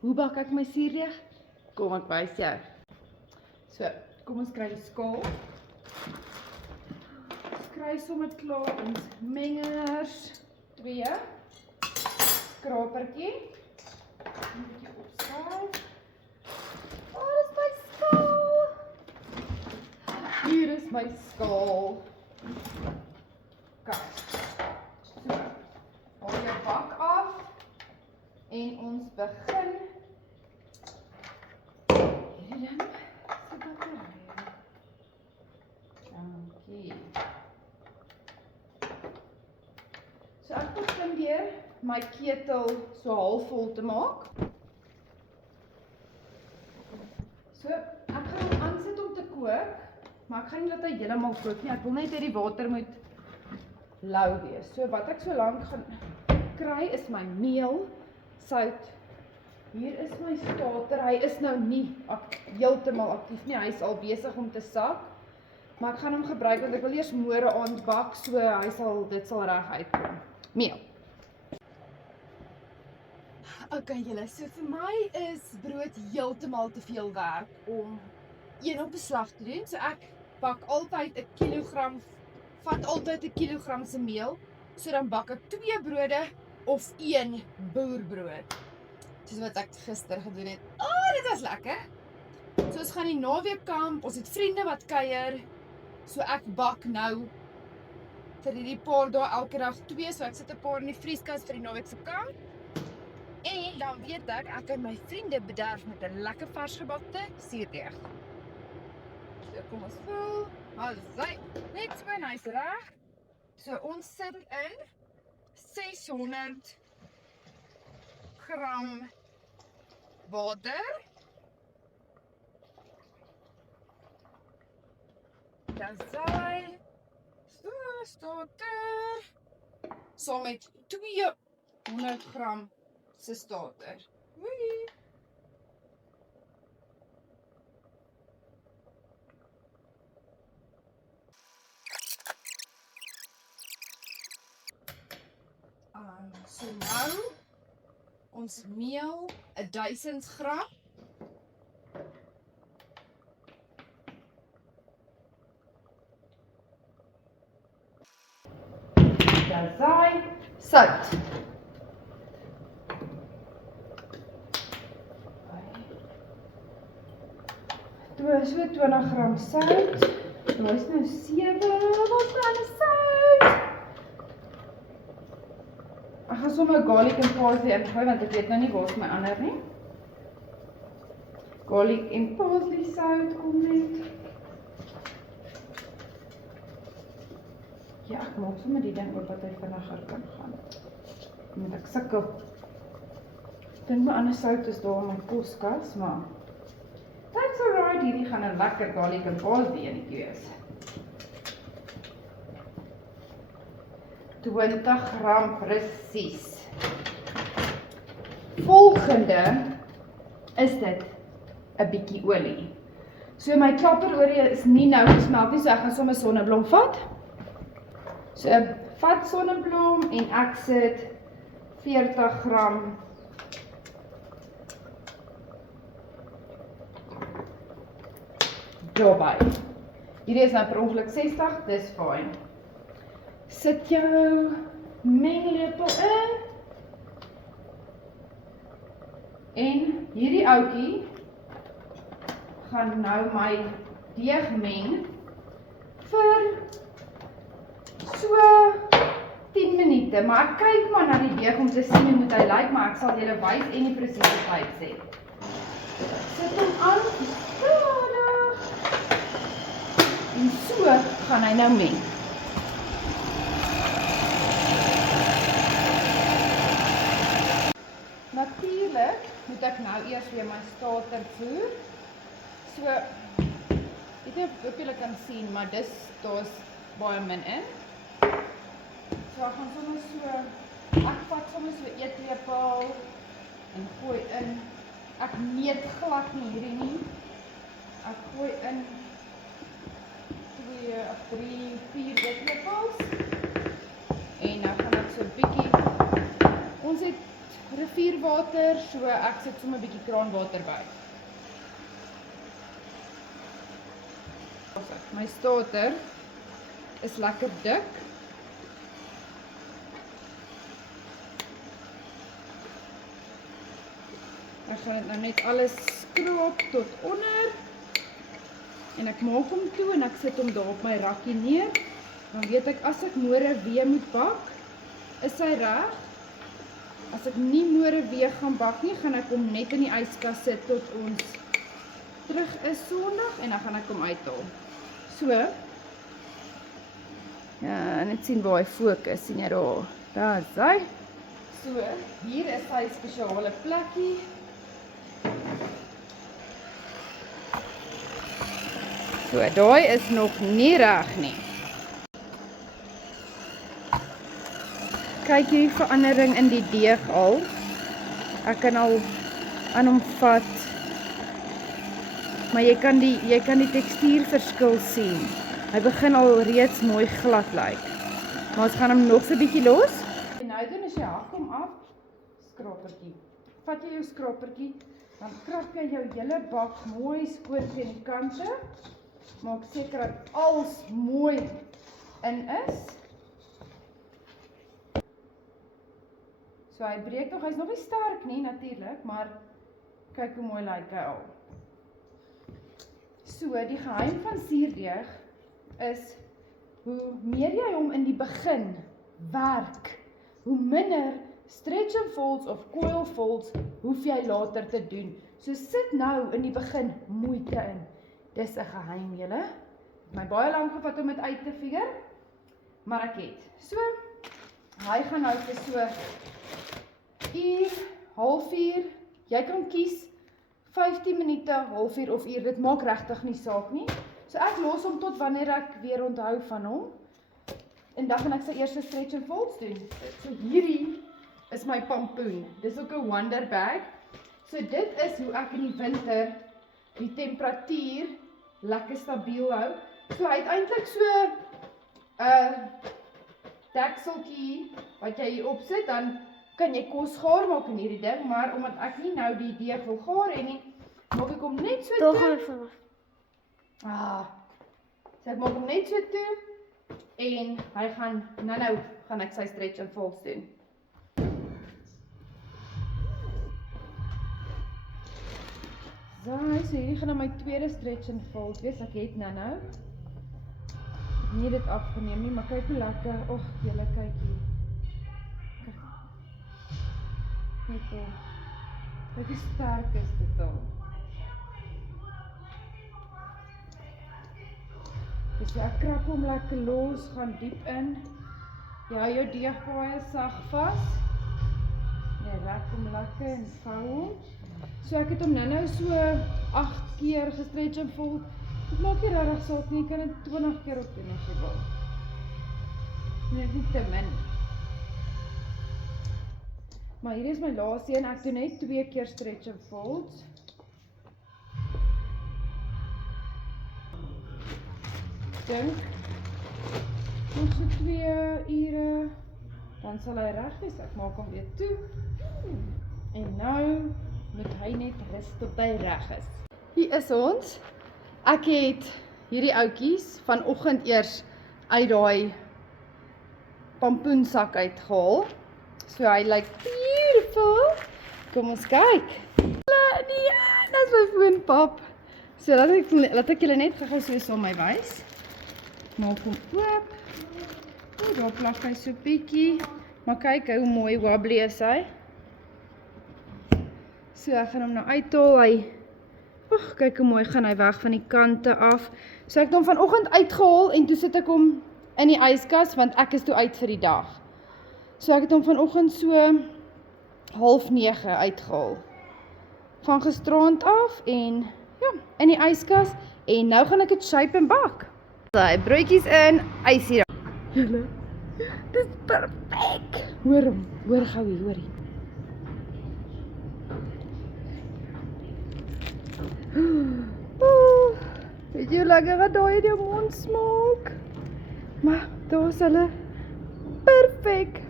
Hoe bak ek my suurdeeg? Kom ek wys jou. So, kom ons kry die skaal. Ons kry sommer klaar ons mengers 2. Skrapertjie. 'n bietjie opskuif. Oh, dis my skaal. Hier is my skaal. Kijk. So, haal jou bak af en ons begin hierdie ding se battery. Dankie. So ek begin weer my ketel so halfvol te maak. So, ek gaan hom aansit om te kook, maar ek gaan nie laat hy heeltemal kook nie. Ek wil net hê die water moet lou wees. So wat ek so lank gaan kry is my meel, sout. Hier is my starter. Hy is nou nie heeltemal aktief nie. Hy is al besig om te sak. Maar ek gaan hom gebruik want ek wil eers môre aand bak, so dit sal reg uitkom. Meel. Okay julle, so vir my is brood heeltemal te veel werk om een op beslag te doen. So ek bak altyd 'n kilogram, vat altyd 'n kilogram se meel. So dan bak ek 2 brode of 1 boerbrood. Soos wat ek gister gedoen het. Oh, dit was lekker. So ons gaan die naweek kamp, ons het vriende wat kuier. So ek bak nou vir hierdie paar dae elke dag 2, so ek sit 'n paar in die vrieskas vir die naweek se kamp. En dan weet ek kan my vriende bederf met 'n lekker vars gebakte suurdeeg. So kom ons vul. Alsai, net so nice reg. So ons sit in 600 gram water. Dan saai. So starter. Saam met 200 gram se starter. Oei. So nou ons meel 1000 gram. Dan saai, sout. So 20 gram sout. Daar is nou 7 gram sout. Ek gaan sommer garlic en parsley ingooi want ek weet nou nie waar is my ander nie. Garlic en parsley sout kom net. Ja, ek maak sommer die ding op wat hy vinniger kan gaan. Moet ek sukkel. Ek dink my ander sout is daar in my koskas, maar that's alright, hierdie gaan 'n lekker garlic en parsley enetjie wees. 20 gram presies. Volgende is dit 'n bietjie olie. So my klapperolie is nie nou gesmelt nie, so ek gaan sommer sonneblom vat. So vat sonneblom en ek sit 40 gram daarby. Hierdie is nou per ongeluk 60, dis fyn. Sit jou menglepel in. En hierdie ouetjie gaan nou my deeg meng vir so 10 minute. Maar ek kyk maar na die deeg om te sien hoe moet hy lyk, maar ek sal julle wys en die presiese tyd sê. Sit hom aan, stadig. En so gaan hy nou meng. Natuurlijk moet ek nou eers weer my starter voer. So, ek weet nie of julle kan sien, maar daar's baie min in. So ek gaan sommer so, ek vat sommer so 'n eetlepel en gooi in. Ek meet glad nie hierdie nie. Ek gooi in 2 of 3, 4 eetlepels. En nou gaan ek so 'n bietjie. Ons het rivierwater, so ek sit sommer 'n bietjie kraanwater by. My starter is lekker dik. Ek gaan dit nou net alles skroop tot onder. En ek maak hom toe en ek sit hom daar op my rakkie neer. Dan weet ek as ek môre weer moet bak, is hy reg. As ek nie môre weer gaan bak nie, gaan ek hom net in die yskas sit tot ons terug is Sondag en dan gaan ek hom uithaal. So, ja, net sien waar hy fokus, sien jy daar, daar is hy. So, hier is hy spesiale plekkie. So, daai is nog nie reg nie. Kyk hierdie verandering in die deeg al. Ek kan al aan hom vat. Maar jy kan die tekstuurverskil sien. Hy begin al reeds mooi glad lyk. Maar ons gaan hom nog so 'n bietjie los. En nou doen as jy hak hom af, skrapertjie. Vat jy jou skrapertjie, dan krap jy jou hele bak mooi skoon teen die kante. Maak seker dat alles mooi in is. So hy breek nog, hy's nog nie sterk nie natuurlik, maar kyk hoe mooi lyk hy al. So die geheim van suurdeeg is hoe meer jy hom in die begin werk, hoe minder stretch and folds of coil folds hoef jy later te doen. So sit nou in die begin moeite in. Dis 'n geheim julle. My baie lank gevat om dit uit te figure, maar ek het. So hy gaan nou vir so uur, halfuur, jy kan kies 15 minute, halfuur of uur, dit maak regtig nie saak nie. So ek los hom tot wanneer ek weer onthou van hom. En dan gaan ek sy eerste stretch and folds doen. So hierdie is my pampoen. Dis ook 'n wonder bag. So dit is hoe ek in die winter die temperatuur lekker stabiel hou. So hy het eintlik so 'n dekseltjie wat jy hier opsit, dan kan jy kos gaar maak in hierdie ding, maar omdat ek nie nou die deeg wil gaar hê nie, maak ek hom net so toe. So ek maak hom net so toe en hy gaan nou gaan ek sy stretch and folds doen. So hierdie gaan nou my tweede stretch and fold wees. Ek het nou nie dit afgeneem nie, maar kyk hoe lekker. Och, julle kyk hier. Kyk hoe sterk is dit al. Dus ek krap hom lekker los, gaan diep in. Jy hou jou deeg baie sag vas. Jy rek hom lekker en vou hom. So ek het hom nou so 8 keer gestretch en fold. Dit maak nie regtig saak nie, jy kan dit 20 keer op doen as jy wil. Net nie te min. Maar hier is my laaste een, ek doen net 2 keer stretch en folds. Dink, nog so 2 ure, dan sal hy reg wees, ek maak hom weer toe. En nou moet hy net rus tot hy reg is. Hier is ons. Ek het hierdie ouetjies vanoggend eers uit daai pampoensak uitgehaal. So hy lyk beautiful. Kom ons kyk. Nee, dis my foonpap. So laat ek julle net gou so saam my wys. Maak hom oop. O, daar plak hy so bietjie. Maar kyk hoe mooi wobbly is hy. So ek gaan hom nou uithaal, ag, kyk hoe mooi gaan hy weg van die kante af. So ek het hom vanoggend uitgehaal en toe sit ek hom in die yskas, want ek is toe uit vir die dag. So ek het hom vanoggend so 8:30 uitgehaal. Van gisteraand af en ja, in die yskas en nou gaan ek dit shape en bak. Sy broodjies in, ysie. Julle, dis perfek. Hoor hom, hoor gou hier, hoor hier. Weet jy hoe lekker wat daai in jou mond smaak? Maar daar is hulle perfek.